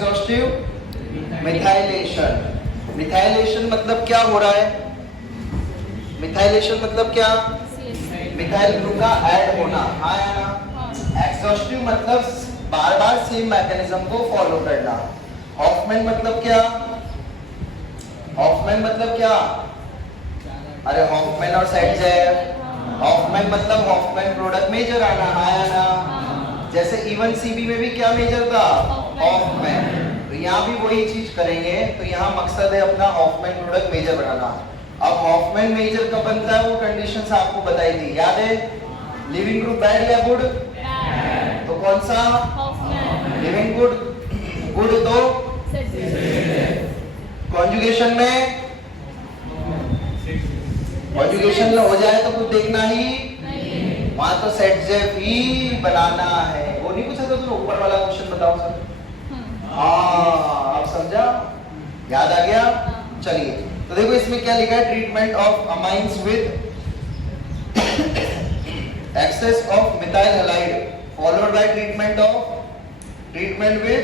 Exhaustive methylation. Methylation मतलब क्या हो रहा है? मिथाइलेशन मतलब क्या? मिथाइल ग्रुप का ऐड होना, हाँ या ना? एग्जॉस्टिव मतलब बार बार सेम मैकेनिज्म को फॉलो करना। हॉफमैन मतलब क्या? हॉफमैन मतलब क्या? अरे हॉफमैन और सेटजेफ। हॉफमैन मतलब हॉफमैन प्रोडक्ट मेजर आना, हाँ या ना? जैसे इवन सीबी में भी क्या मेजर था? हॉफमैन। तो यहाँ भी वही चीज करेंगे। तो यहाँ मकसद है अपना हॉफमैन प्रोडक्ट मेजर बनाना। अब हॉफमैन मेजर कब बनता है वो कंडीशंस आपको बताई थी, याद है? लिविंग ग्रुप बैड या गुड? तो कौन सा? Living good. गुड तो कॉन्जुगेशन में, कॉन्जुगेशन हो जाए तो कुछ देखना ही वहां तो सेट जेफ ही बनाना है। वो नहीं पूछा था तुम ऊपर वाला क्वेश्चन बताओ सर। हाँ आप समझा, याद आ गया? चलिए तो देखो इसमें क्या लिखा है, treatment of amines with excess of methyl halide followed by treatment with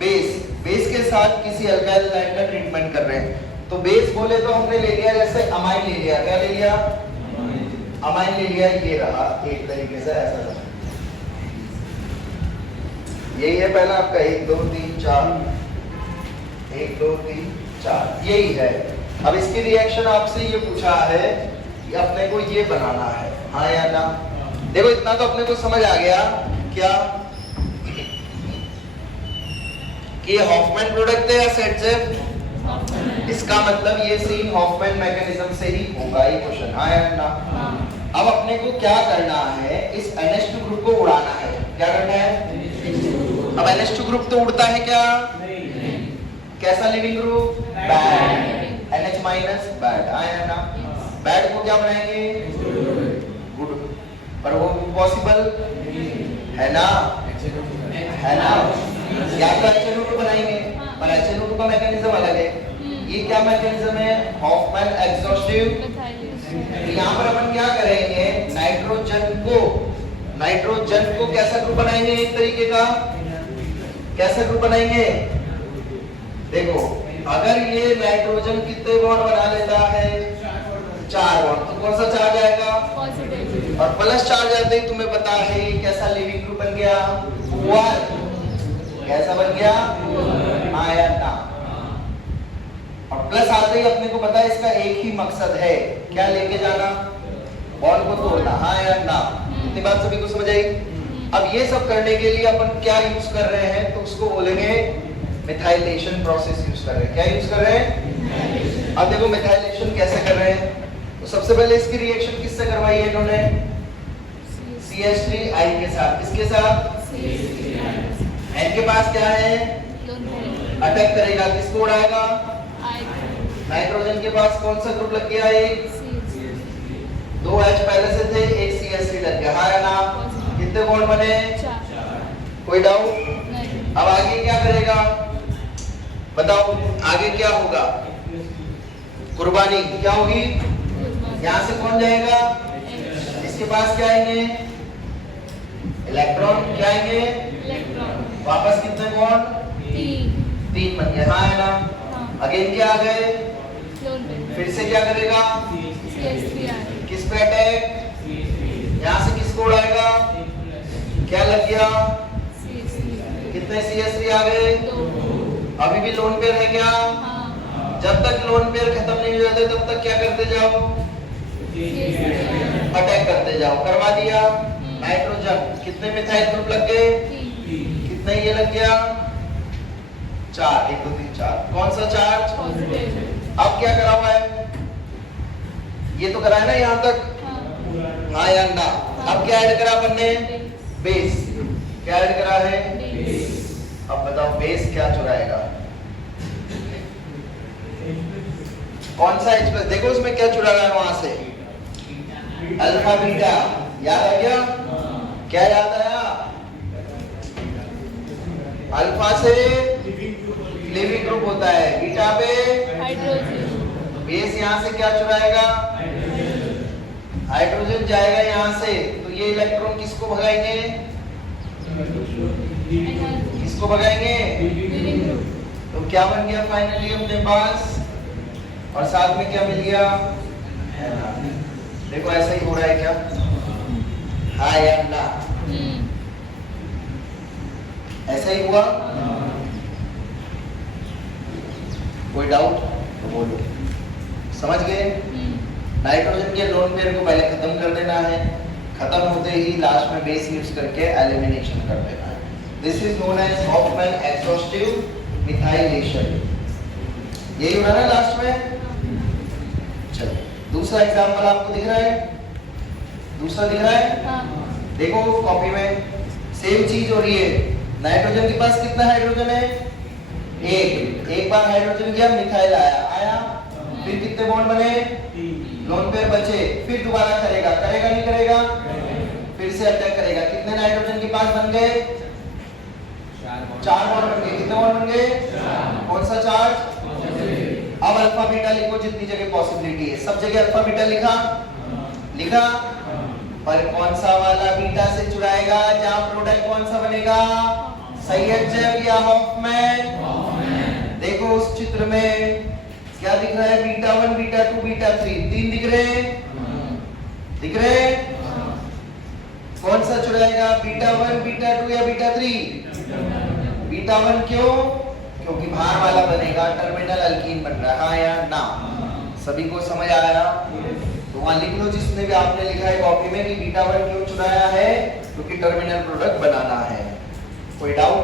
base. Base के साथ किसी अल्काइल हैलाइड का ट्रीटमेंट कर रहे हैं। तो बेस बोले तो हमने ले लिया जैसे अमाइन ले लिया, क्या ले लिया? अमाइन ले लिया, ये रहा एक तरीके से ऐसा था। यही है पहला आपका 1 2 3 4, 1 2 3 4 यही है। अब इसकी रिएक्शन आपसे ये पूछा है कि अपने को ये बनाना है, हाँ या ना? देखो इतना तो अपने को समझ आ गया क्या कि हॉफमैन प्रोडक्ट है या सेटजेफ। इसका मतलब ये सीन हॉफमैन मैकेनिज्म से ही होगा ये क्वेश्चन, हाँ या ना? अब अपने को क्या करना है, इस NH2 ग्रुप को उड़ाना है। क्या करना है? अब NH2 ग्रुप तो उड़ता है क्या? कैसा leaving group? Bad. NH minus bad, हाँ या ना? बैड को क्या बनाएंगे? गुड। पर वो पॉसिबल है ना? है ना? या तो HNO2 बनाएंगे, पर HNO2 का मैकेनिज्म अलग है। ये क्या मैकेनिज्म है? Hofmann exhaustive. यहाँ पर अपन क्या करेंगे, नाइट्रोजन को कैसा ग्रुप बनाएंगे? एक तरीके का कैसा ग्रुप बनाएंगे? देखो अगर ये नाइट्रोजन कितने बॉन्ड बना लेता है? 4 बॉन्ड। तो कौन सा चार्ज आएगा? पॉजिटिव। और प्लस चार्ज आते ही तुम्हें पता है कैसा लिविंग ग्रुप बन गया? पुअर। कैसा बन गया? हाँ या ना? और प्लस आते ही अपने को पता है इसका एक ही मकसद है, क्या लेके जाना? बॉन्ड को तोड़ना, हाँ या ना? इतनी बात सभी को समझ आई? अब ये सब करने के लिए अपन क्या यूज कर रहे हैं, तो उसको बोलेंगे मिथाइलेशन प्रोसेस यूज कर रहे हैं। क्या यूज कर रहे हैं? अब देखो मिथाइलेशन कैसे कर रहे हैं। तो सबसे पहले इसकी रिएक्शन किससे करवाई है इन्होंने? CH3I के साथ। किसके साथ? N के पास क्या है? अटैक करेगा, किसको उड़ाएगा? नाइट्रोजन के पास कौन सा ग्रुप लग गया? एक 2 H पहले से थे, एक CH3 लग गया, हाँ या ना? कितने बॉन्ड बने? 4। कोई डाउट? अब आगे क्या करेगा बताओ? आगे क्या होगा? कुर्बानी क्या होगी? यहाँ से कौन जाएगा? इसके पास क्या आएंगे? इलेक्ट्रॉन। क्या आएंगे? वापस कितने बॉन्ड? 3 बन गए, हाँ या ना? अगेन क्या आ गए? फिर से क्या करेगा? किस पे अटैक? यहाँ से किसको उड़ाएगा? क्या लग गया? कितने CH3 आ गए? अभी भी लोन पेयर है क्या? जब तक लोन पेयर खत्म नहीं हो जाते तब तक क्या करते जाओ? अटैक करते जाओ। करवा दिया। नाइट्रोजन कितने मिथाइल ग्रुप लग गए? कितने ये लग गया? 4। 1 2 3 4। कौन सा चार्ज? अब क्या करा हुआ है? ये तो करा है ना यहाँ तक, हाँ या ना? अब क्या ऐड करा अपन ने? बेस। क्या ऐड करा है? अब बताओ बेस क्या चुराएगा? कौन सा H+? देखो उसमें क्या चुरा रहा है वहां से? Alpha beta. याद आ गया? क्या याद आया? अल्फा से लिविंग ग्रुप होता है, बीटा पे हाइड्रोजन। बेस यहाँ से क्या चुराएगा? हाइड्रोजन जाएगा यहाँ से, तो ये इलेक्ट्रॉन किसको भगाएंगे? किसको भगाएंगे? तो क्या बन गया फाइनली अपने पास, और साथ में क्या मिल गया, देखो ऐसा ही हो रहा है क्या, हाँ या ना, ऐसा ही हुआ, कोई डाउट तो बोलो। समझ गए? नाइट्रोजन के लोन पेयर को पहले खत्म कर देना है, खत्म होते ही लास्ट में बेस यूज करके एलिमिनेशन कर देना है। This is known as Hofmann exhaustive methylation. यही हो रहा है लास्ट में। चलिए दूसरा एग्जांपल आपको दिख रहा है, दूसरा दिख रहा है, देखो कॉपी में सेम चीज हो रही है। नाइट्रोजन के पास कितना हाइड्रोजन है, एक बार हाइड्रोजन गया, मिथाइल आया, फिर कितने बॉन्ड बने, लोन पेयर बचे, फिर दोबारा करेगा नहीं करेगा, फिर से अटैक करेगा, कितने नाइट्रोजन के पास बन गए, 4 बॉन्ड बन गए, कितने बॉन्ड बन गए, कौन सा चार्ज, अब अल्फा बीटा लिखो जितनी जगह पॉसिबिलिटी है, सब जगह अल्फा बीटा लिखा, पर कौन सा वाला बीटा से जुड़ाएगा, जहां प्रोडक्ट कौन सा बनेगा, संयोजक या हॉफमैन। देखो उस चित्र में क्या दिख रहा है, बीटा 1 बीटा 2 बीटा 3, 3 दिख रहे, कौन सा जुड़ाएगा, बीटा 1 बीटा 2 या बीटा 3, बीटा 1 क्यों, क्योंकि बाहर वाला बनेगा, टर्मिनल अल्कीन बन रहा है, हाँ या ना, सभी को समझ आया, तो वहां लिख लो जिसने भी आपने लिखा है कॉपी में कि बीटा 1 क्यों चुनाया है, क्योंकि टर्मिनल प्रोडक्ट बनाना है। कोई doubt?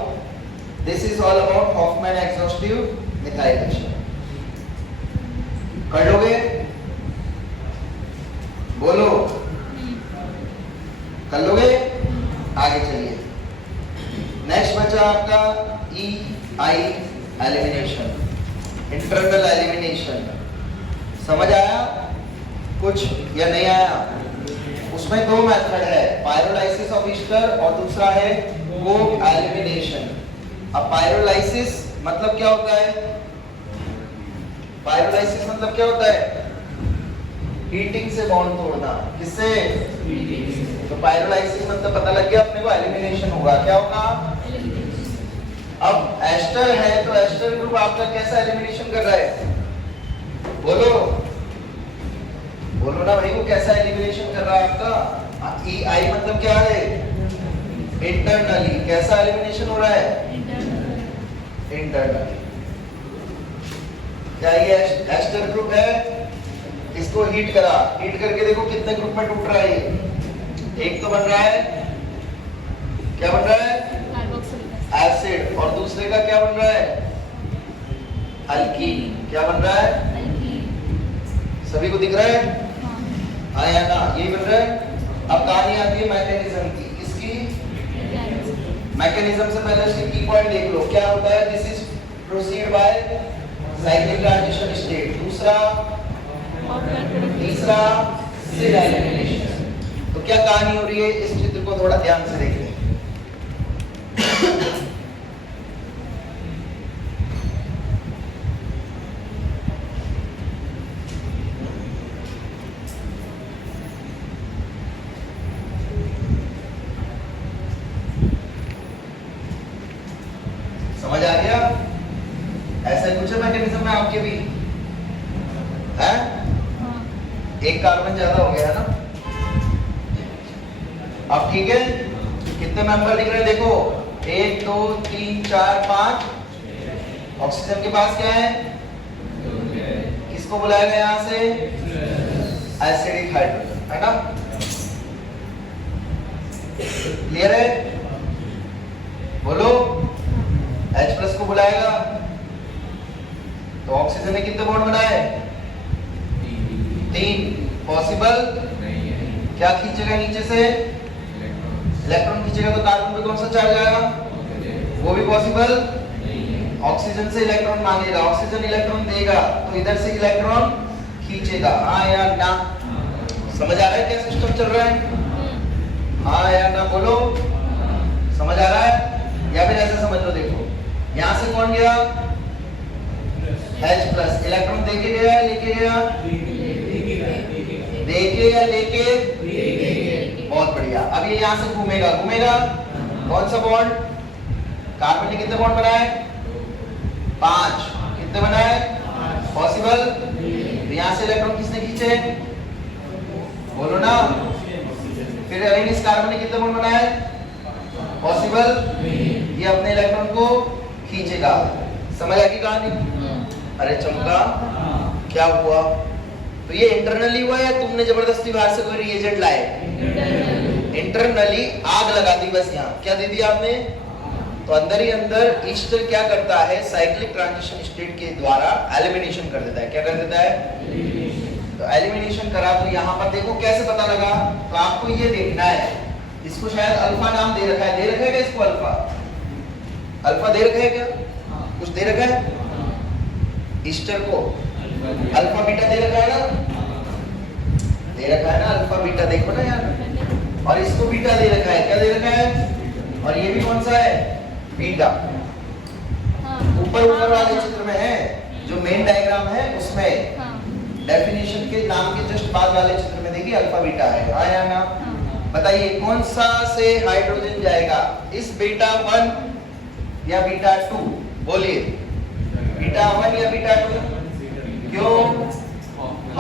This is all about Hofmann exhaustive methylation. कर लोगे, बोलो, कर लोगे, आगे चलिए। नेक्स्ट बचा आपका EI एलिमिनेशन, इंटरनल एलिमिनेशन। समझ आया कुछ या नहीं आया? उसमें 2 मेथड है, पायरोलाइसिस ऑफ ईस्टर और दूसरा है कोक एलिमिनेशन। अब पायरोलाइसिस मतलब क्या होता है, पायरोलाइसिस मतलब क्या होता है, हीटिंग से बॉन्ड तोड़ना, किससे, तो पायरोलाइसिस मतलब पता लग गया अपने को, एलिमिनेशन होगा, क्या होगा, अब एस्टर है तो एस्टर ग्रुप आपका कैसा एलिमिनेशन कर रहा है, बोलो ना भाई, वो कैसा एलिमिनेशन कर रहा है आपका, EI मतलब क्या है, इंटरनली, कैसा एलिमिनेशन हो रहा है, इंटरनली। क्या ये एस्टर ग्रुप है, इसको हीट करके देखो कितने ग्रुप में टूट रहा है, एक तो बन रहा है, क्या बन रहा है, एसिड, और दूसरे का क्या बन रहा है, अल्कीन, क्या बन रहा है, सभी को दिख रहा है, हाँ या ना, यही बन रहा है। अब कहानी आती है मैकेनिज्म की, किसकी, मैकेनिज्म से पहले इसकी की पॉइंट देख लो, क्या होता है, this is proceed by cyclic transition state, दूसरा, तीसरा सिल एलिमिनेशन। तो क्या कहानी हो रही है, इस चित्र को थोड़ा ध्यान से देखिए। समझ आ गया? ऐसा कुछ है मैकेनिज्म में आपके भी है, एक कार्बन ज्यादा हो गया है ना, अब ठीक है, कितने मेंबर दिख रहे हैं, देखो 1 2 3 4 5, ऑक्सीजन के पास क्या है, किसको बुलाया गया यहाँ से, एसिडिक हाइड्रोजन, है ना, क्लियर है, बोलो, H+ को बुलाएगा, तो ऑक्सीजन ने कितने बॉन्ड बनाए, 3, पॉसिबल क्या खींचेगा नीचे से, इलेक्ट्रॉन खींचेगा, तो कार्बन पे कौन सा चार्ज आएगा, वो भी पॉसिबल, ऑक्सीजन से इलेक्ट्रॉन मांगेगा, ऑक्सीजन इलेक्ट्रॉन देगा, तो इधर से इलेक्ट्रॉन खींचेगा, हाँ या ना, समझ आ रहा है क्या सिस्टम चल रहा है, हाँ या ना, बोलो, समझ आ रहा है, या फिर ऐसा समझ लो, देखो यहां से कौन गया, H+, इलेक्ट्रॉन देके गया, लेके गया, देके या लेके, बहुत बढ़िया। अब ये यहां से घूमेगा, कौन सा बॉन्ड, कार्बन ने कितने बॉन्ड बनाए, 5 कितने बनाए? पॉसिबल? तो यहाँ से इलेक्ट्रॉन किसने खींचे? बोलो ना। फिर अगेन इस कार्बन ने कितने बॉन्ड बनाए? पॉसिबल? ये अपने इलेक्ट्रॉन को खींचेगा। समझ आ गई कहानी? अरे चमका, क्या हुआ? तो ये इंटरनली हुआ या तुमने जबरदस्ती बाहर से कोई रिएजेंट लाए? इंटरनली आग लगा दी बस। यहाँ क्या दे दिया आपने? तो अंदर ही अंदर ईस्टर क्या करता है? साइक्लिक ट्रांजिशन स्टेट के द्वारा एलिमिनेशन कर देता है। क्या कर देता है? तो एलिमिनेशन करा। तो यहाँ पर देखो कैसे पता लगा? तो आपको ये देखना है, इसको शायद अल्फा नाम दे रखा है। दे रखा है क्या इसको? अल्फा अल्फा दे रखा है क्या? कुछ दे रखा है? ईस्टर को अल्फा बीटा दे रखा है ना? दे रखा है ना अल्फा बीटा, देखो ना यार। और इसको बीटा दे रखा है। क्या दे रखा है? और ये भी कौन सा है? बीटा। ऊपर ऊपर वाले चित्र में है, जो मेन डायग्राम है उसमें डेफिनेशन के नाम के जस्ट बाद वाले चित्र में देखिए अल्फा बीटा है। हाँ या ना? बताइए कौन सा से हाइड्रोजन जाएगा? इस बीटा 1 या बीटा 2? बोलिए, बीटा 1 या बीटा 2? क्यों?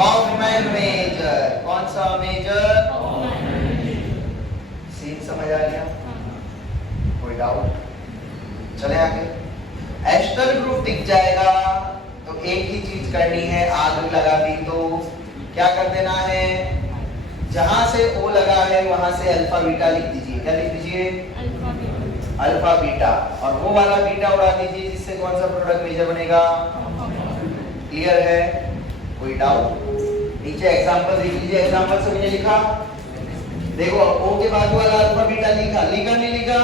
Of major. कौन सा मेजर? सीन समझ आ गया? कोई डाउट? चले आगे। एस्टर ग्रुप दिख जाएगा तो एक ही चीज करनी है, आग लगा दी तो क्या कर देना है? जहां से O लगा है वहां से अल्फा बीटा लिख दीजिए। क्या लिख दीजिए? Alpha beta. और वो वाला बीटा उड़ा दीजिए जिससे कौन सा प्रोडक्ट मेजर बनेगा? क्लियर है? कोई डाउट? नीचे एग्जांपल देख लीजिए। एग्जांपल से मैंने लिखा, देखो O के बाद वाला अल्फा बीटा लिखा, लिखा नहीं लिखा?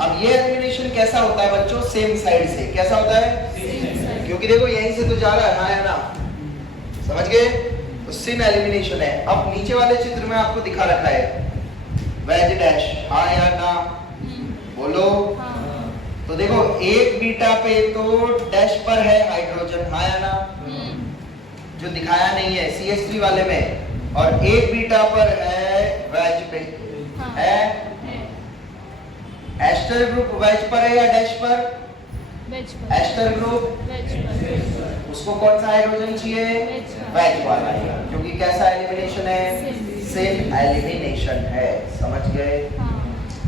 अब ये एलिमिनेशन कैसा होता है बच्चों? सेम साइड से। कैसा होता है? क्योंकि देखो यहीं से तो जा रहा है। हाँ या ना? समझ गए? तो सिन एलिमिनेशन है। अब नीचे वाले चित्र में आपको दिखा रखा है वेज डैश। हाँ या ना? बोलो। तो देखो एक बीटा पे तो डैश पर है हाइड्रोजन। हाँ या ना? जो दिखाया नहीं है CH3 वाले में। और एक बीटा पर है वेज पे है। एस्टर ग्रुप वेज पर है या डैश पर? एस्टर ग्रुप, उसको कौन सा हाइड्रोजन चाहिए? वेज वाला, क्योंकि कैसा एलिमिनेशन है? सेम एलिमिनेशन है। समझ गए?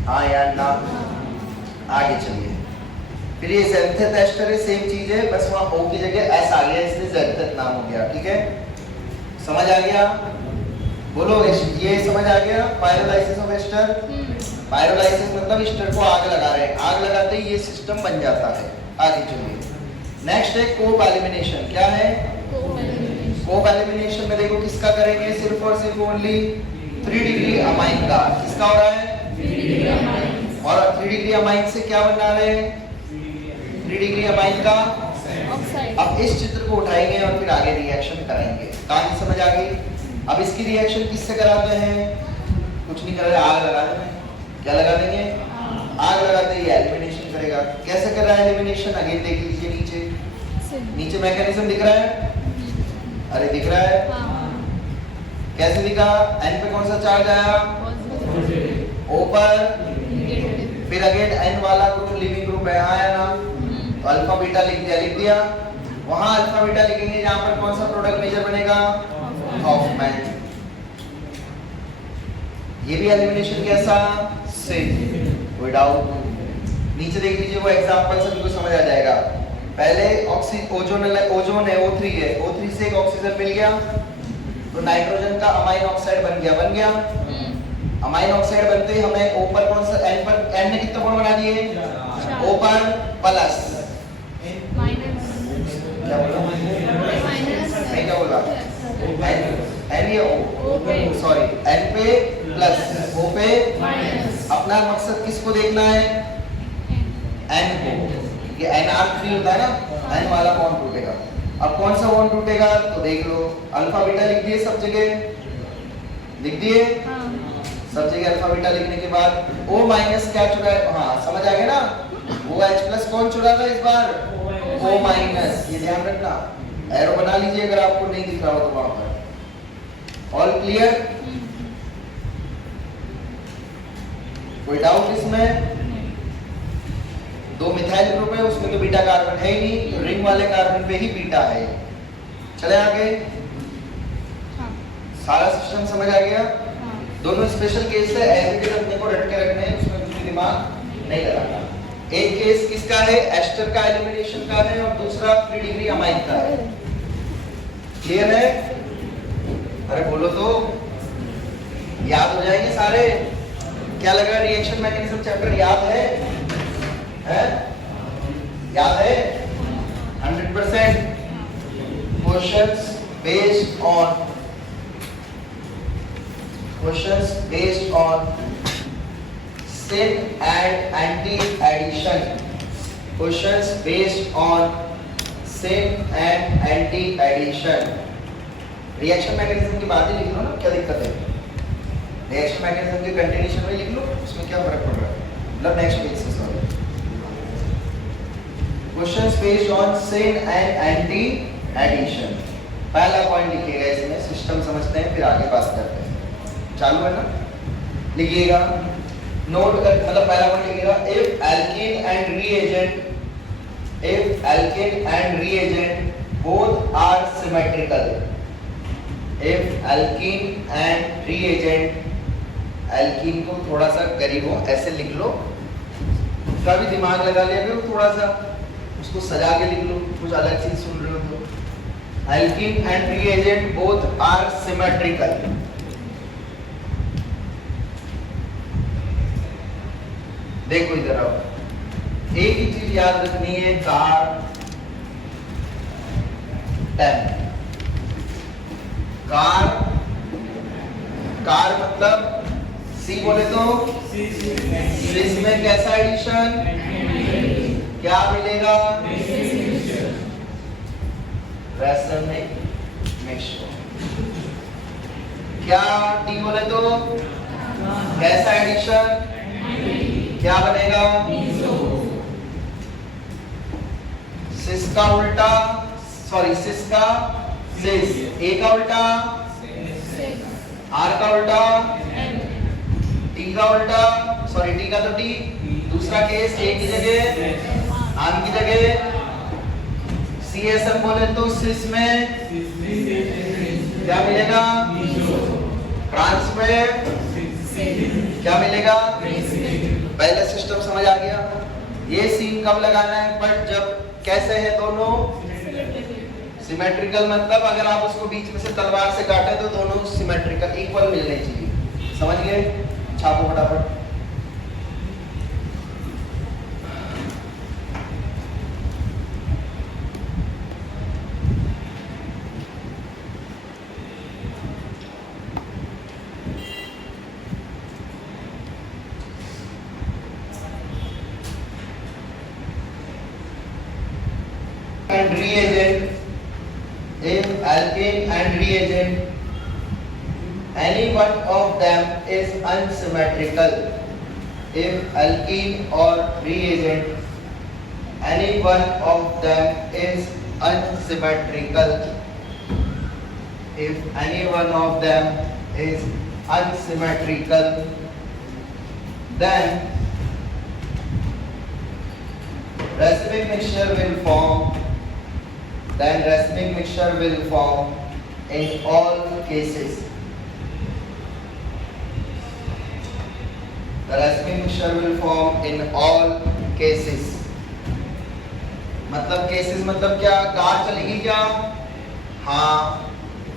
हाँ या ना? आगे चलिए। फिर ये ज़ेंथेथ एस्टर है, सेम चीज है, बस वहाँ O की जगह S आ गया इसलिए ज़ेंथेथ नाम हो गया। ठीक है? समझ आ गया? बोलो ये समझ आ गया? Pyrolysis of ester. पायरोलाइसिस मतलब ईस्टर को आग लगा रहे हैं। आग लगाते ही ये सिस्टम बन जाता है। आगे चलिए। नेक्स्ट है कोप एलिमिनेशन। क्या है? कोप एलिमिनेशन में देखो किसका करेंगे? सिर्फ और सिर्फ ओनली 3 डिग्री अमाइन का। किसका हो रहा है? 3 डिग्री अमाइन। और 3 डिग्री अमाइन से क्या बना रहे हैं? 3 डिग्री अमाइन का ऑक्साइड। अब इस चित्र को उठाएंगे और फिर आगे रिएक्शन कराएंगे। कहानी समझ आ गई? अब इसकी रिएक्शन किससे कराते हैं? कुछ नहीं कर रहे, आग लगा देंगे। क्या लगा देंगे? आग लगाते ही एलिमिनेशन करेगा। कैसे कर रहा है एलिमिनेशन? अगेन देख लीजिए नीचे। नीचे मैकेनिज्म दिख रहा है? अरे दिख रहा है? कैसे दिखा? N पे कौन सा चार्ज आया? O पर। फिर अगेन N वाला ग्रुप लिविंग ग्रुप है। आया ना? तो अल्फा बीटा लिख दिया। लिख दिया। वहां अल्फा बीटा लिखेंगे जहां पर कौन सा प्रोडक्ट मेजर बनेगा? हॉफमैन। ये भी एलिमिनेशन कैसा? सेम। कोई डाउट? नीचे देख लीजिए वो एग्जांपल से बिल्कुल समझ आ जाएगा। पहले ओजोन है, O3 है। O3 से एक ऑक्सीजन मिल गया तो नाइट्रोजन का अमाइन ऑक्साइड बन गया। बन गया? अमाइन ऑक्साइड बनते ही हमें O पर कौन सा? N पर। N ने कितने बॉन्ड बना दिए? O पर प्लस माइनस। क्या बोला? माइनस नहीं, क्या बोला? N या O पे? सॉरी, N पे प्लस, O पे माइनस। अपना मकसद किसको देखना है? N को। ये NR3 होता है ना, N वाला बॉन्ड टूटेगा। अब कौन सा बॉन्ड टूटेगा? तो देख लो, अल्फा बीटा लिख दिए सब जगह। लिख दिए? सब जगह अल्फा बीटा लिखने के बाद O माइनस क्या चुरा है? हाँ समझ आ गया ना? वो H प्लस कौन चुरा था इस बार? O minus. ये ध्यान रखना, एरो बना लीजिए अगर आपको नहीं दिख रहा हो तो वहां पर। All clear? कोई डाउट इसमें? दो मिथाइल ग्रुप है, उसमें तो बीटा कार्बन है ही नहीं, तो रिंग वाले कार्बन पे ही बीटा है। चले आगे। सारा सिस्टम समझ आ गया। दोनों स्पेशल केस है, ऐसे अपने को रट के रखने हैं, उसमें कुछ भी दिमाग नहीं लगाना। एक केस किसका है, एस्टर का एलिमिनेशन का है, और दूसरा 3 डिग्री अमाइन का है। क्लियर है? अरे बोलो तो, याद हो जाएंगे सारे। क्या लग रहा है, रिएक्शन मैकेनिज्म चैप्टर याद है? याद है 100%। Questions based on syn and anti addition, questions based on syn and anti addition। Reaction mechanism की बात ही लिख लो ना, क्या दिक्कत है? रिएक्शन मैकेनिज्म के कंटिन्यूएशन में लिख लो, उसमें क्या फर्क पड़ रहा है? मतलब नेक्स्ट पेज से sorry. Questions based on syn and anti addition। पहला पॉइंट लिखिएगा इसमें, सिस्टम समझते हैं फिर आगे बात करते हैं। चालू है ना? लिखिएगा, नोट कर, मतलब पहला पॉइंट लिखिएगा, if alkene and reagent both are symmetrical. If alkene and reagent, alkene को थोड़ा सा करीब हो ऐसे लिख लो, उसका भी दिमाग लगा लिया करो, थोड़ा सा उसको सजा के लिख लो, कुछ अलग चीज सुन रहे हो तो। Alkene and reagent both are symmetrical. देखो इधर आओ, एक ही चीज याद रखनी है, कार मतलब सी बोले तो सिस में कैसा एडिशन, क्या मिलेगा? रासायनिक मिश्रण। क्या टी बोले तो कैसा एडिशन, क्या बनेगा? सिस का उल्टा, सॉरी सिस का सिस, ए का उल्टा आर का उल्टा, टी का उल्टा, सॉरी टी का तो टी, दूसरा केस ए की जगह आर की जगह, CSM बोले तो सिस में क्या मिलेगा? ट्रांस में क्या मिलेगा? पहले सिस्टम समझ आ गया। ये सीन कब लगाना है, बट जब कैसे है दोनों सिमेट्रिकल, मतलब अगर आप उसको बीच में से तलवार से काटे तो दोनों सिमेट्रिकल इक्वल मिलने चाहिए। समझ गए? छापो फटाफट। and reagent, if alkane and reagent, any one of them is unsymmetrical. If alkene or reagent, any one of them is unsymmetrical. If any one of them is unsymmetrical, then racemic mixture will form. Then racemic mixture will form in all cases. The racemic mixture will form in all cases. मतलब cases मतलब क्या? Car चलेगी क्या? हाँ।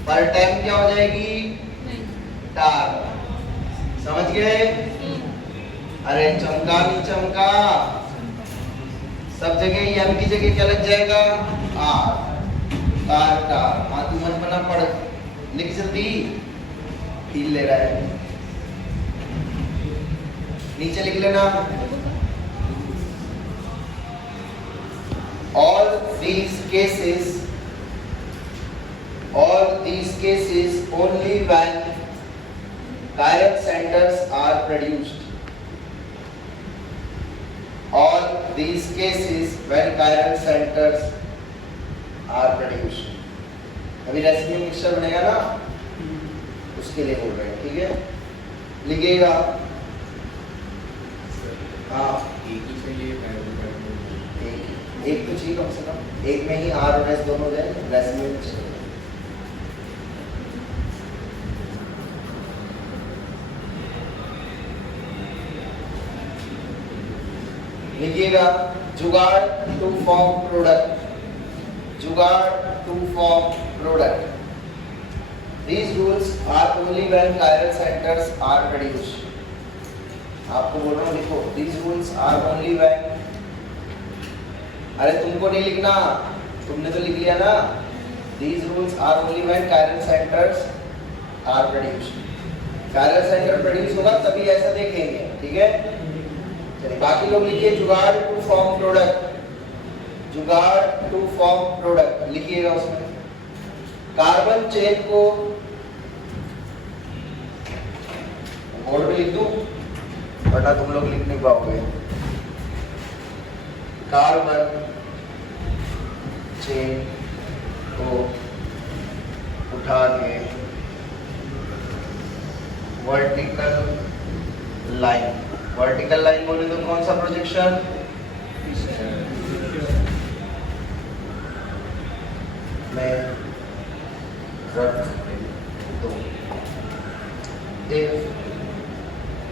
पर time क्या हो जाएगी? टार। समझ गए? अरे चमका नहीं चमका, सब जगह एम की जगह क्या लग जाएगा? आर। टार टार। हाँ तू मत बना, पढ़ लिख जल्दी, फील ले रहा है। नीचे लिख लेना, all these cases only when chiral centers are produced. All these cases when chiral centers are produced. अभी रेसिड्यू मिक्सचर बनेगा ना, उसके लिए बोल रहे हैं, ठीक है? लिखिएगा। हाँ एक तो चाहिए कम से कम, एक में ही R और S दोनों जाए, वैसे में भी चाहिए। लिखिएगा जुगाड़ टू फॉर्म प्रोडक्ट, जुगाड़ to form product. These rules are only when chiral centers are produced. आपको बोल रहा हूँ लिखो, these rules are only when, अरे तुमको नहीं लिखना, तुमने तो लिख लिया ना, these rules are only when chiral centers are produced. chiral center produce होगा तभी ऐसा देखेंगे, ठीक है? चलिए बाकी लोग लिखिए जुगाड़ टू फॉर्म प्रोडक्ट, जुगाड़ टू फॉर्म प्रोडक्ट लिखिएगा। उसमें कार्बन चेन को बोर्ड पे लिख दूं, वरना तुम लोग लिख नहीं पाओगे। कार्बन चेन को उठा के वर्टिकल लाइन, वर्टिकल लाइन बोले तो कौन सा प्रोजेक्शन? में रख दो। If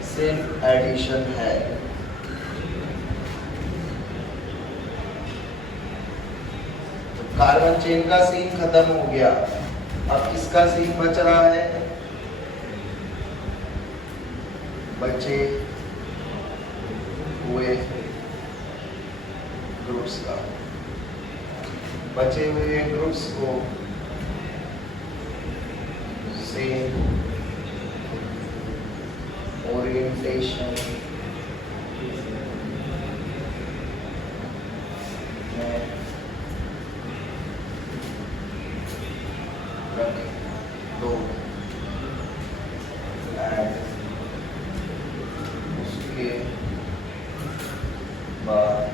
सिर्फ एडिशन है, तो कार्बन चेन का सीन खत्म हो गया, अब किसका सीन बच रहा है? बचे हुए ग्रुप्स का, बचे हुए ग्रुप्स को सेम ओरिएंटेशन में रख दो एंड उसके बाद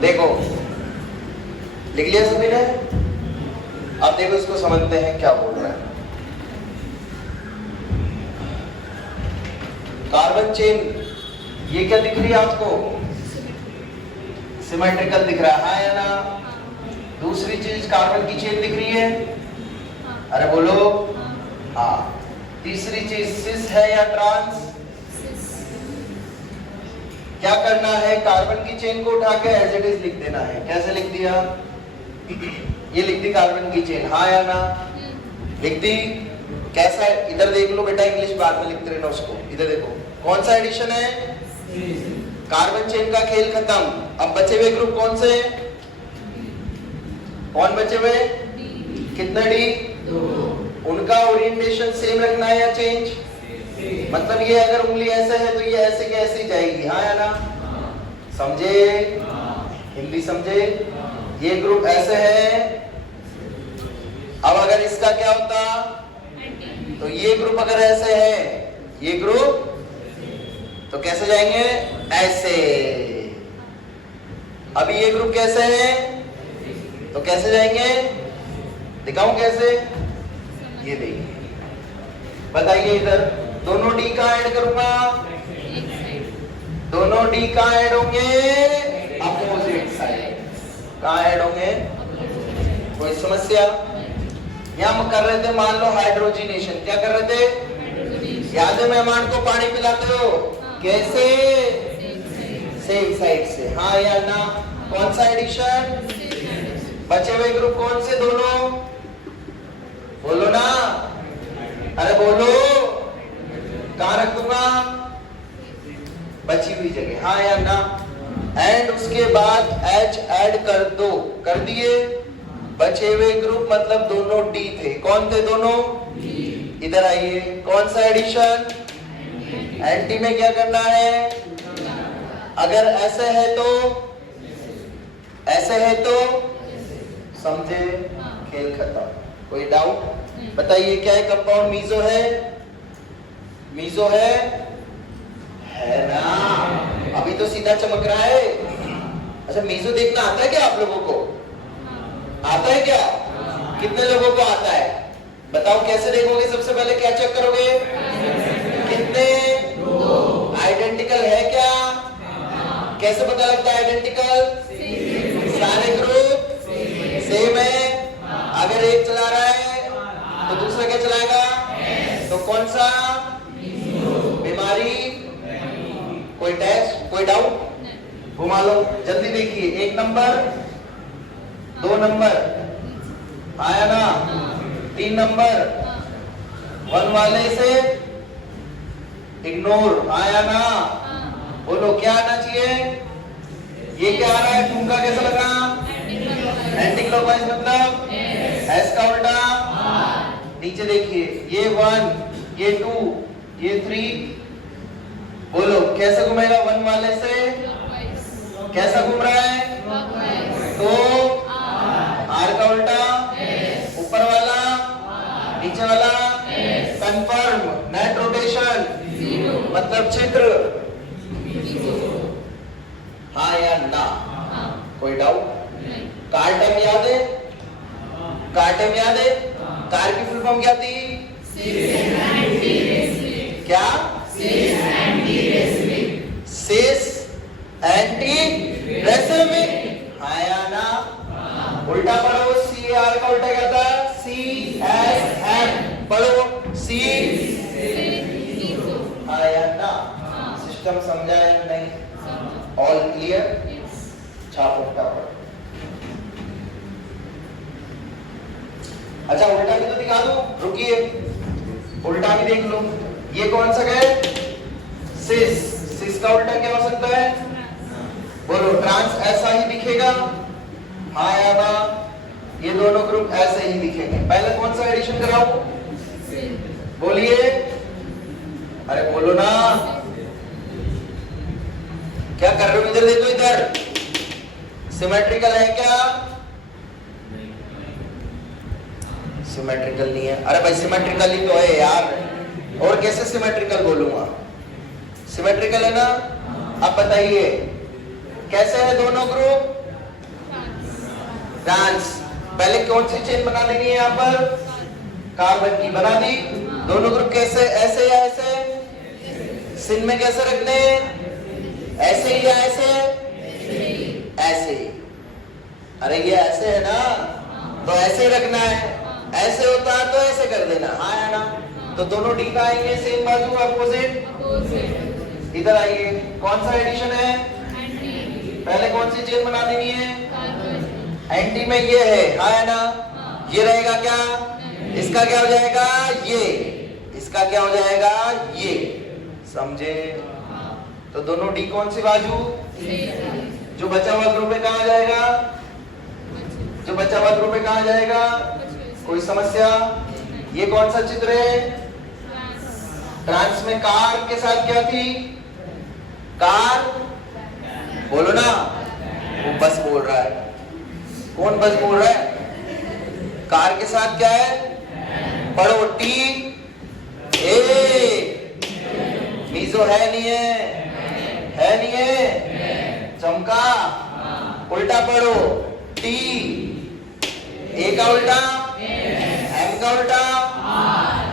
देखो लिख लिया सभी ने। अब देखो इसको समझते हैं क्या बोल रहा है। कार्बन चेन ये क्या दिख रही है आपको? सिमेट्रिकल दिख रहा है या ना? दूसरी चीज कार्बन की चेन दिख रही है, अरे बोलो हाँ। तीसरी चीज सिस है या ट्रांस? क्या करना है? कार्बन की चेन को उठा के एज इट इज लिख देना है। कैसे लिख दिया? ये लिख दी कार्बन की चेन, हाँ या ना? लिख दी। कैसा है इधर देख लो बेटा, इंग्लिश बाद में लिखते रहना उसको। इधर देखो कौन सा एडिशन है? कार्बन चेन का खेल खत्म। अब बचे हुए ग्रुप कौन से? कौन बचे हुए? कितना डी? उनका ओरिएंटेशन सेम रखना है या चेंज? मतलब ये अगर उंगली ऐसे है तो ये ऐसे के ऐसे ही जाएगी, हाँ या ना? समझे? हिंदी समझे? ये ग्रुप ऐसे है। अब अगर इसका क्या होता? तो ये ग्रुप अगर ऐसे है, ये ग्रुप तो कैसे जाएंगे? ऐसे। अभी ये ग्रुप कैसे है तो कैसे जाएंगे? दिखाऊं कैसे? ये देखिए, बताइए इधर दोनों डी कहाँ ऐड करूंगा? दोनों डी कहाँ ऐड होंगे? Opposite side. कहाँ ऐड होंगे? कोई समस्या? यहाँ हम कर रहे थे मान लो हाइड्रोजिनेशन। क्या कर रहे थे? याद है मेहमान को पानी पिलाते हो कैसे? सेम साइड से, हाँ या ना? कौन सा एडिशन? बचे हुए ग्रुप कौन से दोनों? बोलो ना, अरे बोलो, कहाँ रख दूंगा? बची हुई जगह, हाँ या ना? एंड उसके बाद H ऐड कर दो। कर दिए? बचे हुए ग्रुप मतलब दोनों D थे। कौन थे दोनों? इधर आइए, कौन सा एडिशन? एंटी में क्या करना है? अगर ऐसे है तो, ऐसे है तो समझे, खेल खत्म। कोई डाउट? बताइए क्या है कंपाउंड मीजो है? मीजो है ना? अभी तो सीधा चमक रहा है। अच्छा, मीजो देखना आता है क्या आप लोगों को? आता है क्या? कितने लोगों को आता है? बताओ कैसे देखोगे? सबसे पहले क्या चेक करोगे? कितने आइडेंटिकल है क्या? कैसे पता लगता है आइडेंटिकल? सारे ग्रुप सेम है। अगर एक चला रहा है तो दूसरा क्या चलाएगा? तो कौन सा? बीमारी? कोई टेस्ट? कोई डाउट? घुमा लो जल्दी। देखिए, 1 नंबर, 2 नंबर आया ना? 3 नंबर 1 वाले से इग्नोर आया ना? बोलो क्या आना चाहिए? ये क्या आ रहा है? ठुमका कैसा लगा? एंटी क्लॉकवाइज मतलब एस का उल्टा। नीचे देखिए, ये 1, ये 2, ये 3। बोलो कैसे घूमेगा? 1 वाले से कैसा घूम रहा है? तो आर का उल्टा, ऊपर वाला, नीचे वाला, कंफर्म, नेट रोटेशन मतलब छिद्र, हाँ या ना? कोई डाउट? कार टाइम याद है? कार टाइम याद है? कार की फुल फॉर्म क्या थी? क्या? सिस एंटी रेसिमिक, हाँ या ना? उल्टा पढ़ो, सी आर का उल्टा क्या था? C S M. पढ़ो सी, हाँ या ना? सिस्टम समझा है नहीं? All clear? छापो फटाफट। अच्छा, उल्टा भी तो दिखा दो। रुकिए, उल्टा भी देख लो। ये कौन सा है? सिस। सिस का उल्टा क्या हो सकता है? बोलो, ट्रांस ऐसा ही दिखेगा, हाँ या ना? ये दोनों ग्रुप ऐसे ही दिखेंगे। पहले कौन सा एडिशन कराऊं? बोलिए, अरे बोलो ना, क्या कर रहे हो? इधर देखो, इधर सिमेट्रिकल है क्या? सिमेट्रिकल नहीं है। अरे भाई सिमेट्रिकल ही तो है यार, और कैसे सिमेट्रिकल बोलूंगा? सिमेट्रिकल है ना? अब बताइए कैसे है दोनों ग्रुप? ट्रांस। पहले कौन सी चेन बना लेनी है? यहाँ पर कार्बन की बना दी। दोनों ग्रुप कैसे? ऐसे या ऐसे? सिन में कैसे रखने? ऐसे ही या ऐसे? ऐसे ही। अरे ये ऐसे है ना, तो ऐसे ही रखना है। ऐसे होता है तो ऐसे कर देना, हाँ या ना? तो दोनों डी का आएंगे सेम बाजू, अपोजिट। इधर आइए, कौन सा एडिशन है? पहले कौन सी चेन बना देनी है? एंटी में ये है, हाँ या ना? ये रहेगा क्या? इसका क्या हो जाएगा? ये। इसका क्या हो जाएगा? ये। समझे? तो दोनों डी कौन सी बाजू? जो बचा हुआ ग्रुप है कहाँ जाएगा? जो बचा हुआ ग्रुप है कहाँ जाएगा? कोई समस्या? ये कौन सा चित्र है? ट्रांस में कार के साथ क्या थी? कार। बोलो ना, वो बस बोल रहा है। कौन बस बोल रहा है? कार के साथ क्या है? पढ़ो, टी ए। मीजो है नहीं है? है नहीं है? चमका। उल्टा पढ़ो, टी ए का उल्टा, एम का उल्टा,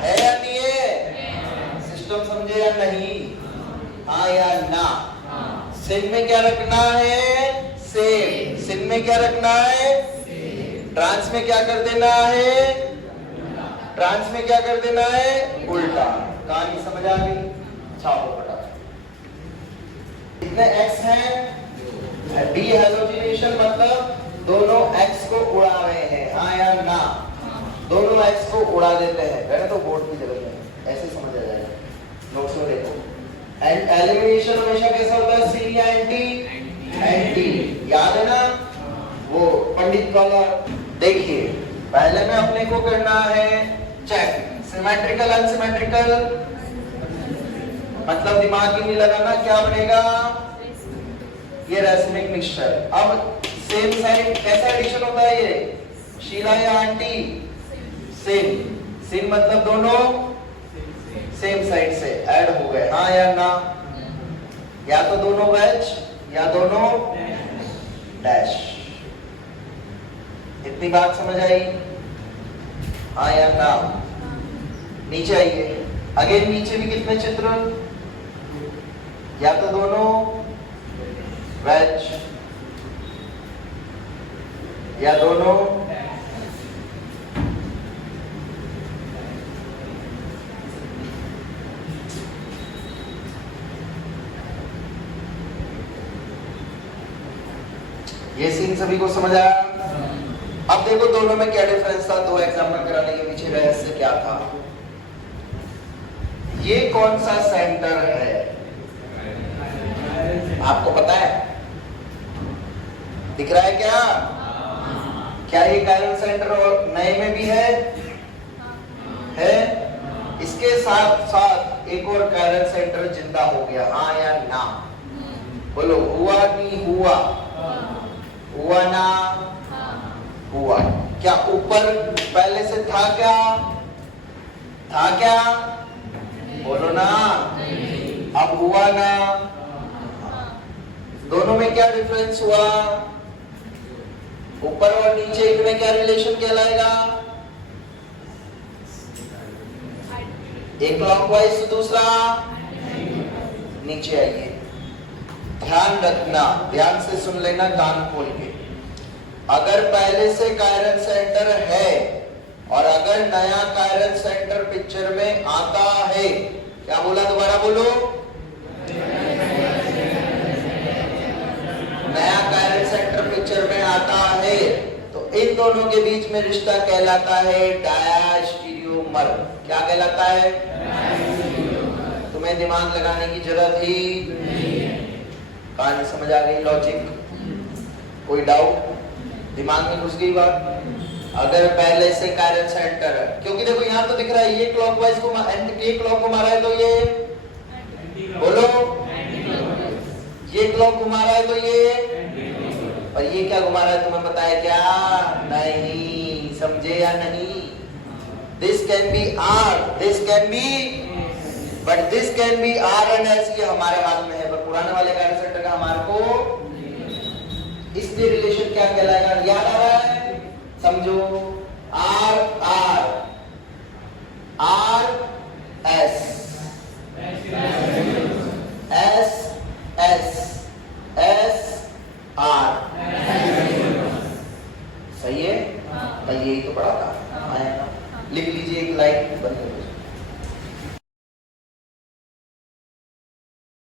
है या नहीं है? सिस्टम समझे या नहीं? हाँ या ना? सिन में क्या रखना है? सेम। सिन में क्या रखना है? ट्रांस में क्या कर देना है? ट्रांस में क्या कर देना है, उल्टा। कहानी समझ आ गई, छापो फटाफट। कितने एक्स हैं, डी हैलोजिनेशन मतलब दोनों एक्स को उड़ा रहे हैं, हाँ या ना, दोनों एक्स को उड़ा देते हैं। पहले तो बोर्ड की जरूरत नहीं, ऐसे समझ आ जाएगा, नोट्स में देखो। एंड एलिमिनेशन हमेशा कैसा होता है, सी या एंटी, एंटी, याद है ना वो पंडित वाला। देखिए पहले में अपने को करना है चेक, सिमेट्रिकल अनसिमेट्रिकल, मतलब दिमाग ही नहीं लगाना, क्या बनेगा, ये रेसिमिक मिक्सचर। अब सेम साइड कैसा एडिशन होता है ये, शीला या आंटी, सेम, सेम मतलब दोनों सेम साइड से ऐड हो गए, हाँ या ना, या तो दोनों वेज या दोनों डैश। इतनी बात समझ आई, हाँ या ना। नीचे आइए, अगेन नीचे भी कितने चित्र, या तो दोनों वेज या दोनों ये सीन सभी को समझ आया। अब देखो दोनों में क्या डिफरेंस था, दो एग्जाम्पल कराने के पीछे रहस्य क्या था। ये कौन सा सेंटर है आपको पता है, दिख रहा है क्या, क्या ये कायरल सेंटर और नए में भी है, इसके साथ साथ एक और कायरल सेंटर जिंदा हो गया, हाँ या ना, बोलो हुआ नहीं हुआ, हुआ ना हुआ। क्या ऊपर पहले से था क्या, था क्या, बोलो ना, अब हुआ ना। दोनों में क्या डिफरेंस हुआ, ऊपर और नीचे में क्या रिलेशन कहलाएगा, एक क्लॉकवाइज दूसरा नीचे। आइए ध्यान रखना, ध्यान से सुन लेना कान खोल के। अगर पहले से कायरल सेंटर है और अगर नया कायरल सेंटर पिक्चर में आता है, क्या बोला, दोबारा बोलो, नया कायरल सेंटर पिक्चर में आता है तो इन दोनों के बीच में रिश्ता कहलाता है डायस्टीरियोमर। क्या कहलाता है, तुम्हें दिमाग लगाने की जरूरत ही कहानी समझ आ गई, लॉजिक, कोई डाउट, दिमाग में घुस गई बात। अगर पहले से कायरल सेंटर है, क्योंकि देखो यहाँ तो दिख रहा है ये क्लॉकवाइज को, ये क्लॉक घुमा रहा है तो ये, बोलो, ये क्लॉक घुमा रहा है तो ये, पर ये क्या घुमा रहा है तुम्हें पता है क्या, नहीं, समझे या नहीं। This can be R, this can be, but this can be R and S, ये हमारे हाथ में है, पर पुराने वाले कायरल सेंटर का हमारे को, इसलिए रिलेशन क्या कहलाएगा, याद आ रहा है, समझो, आर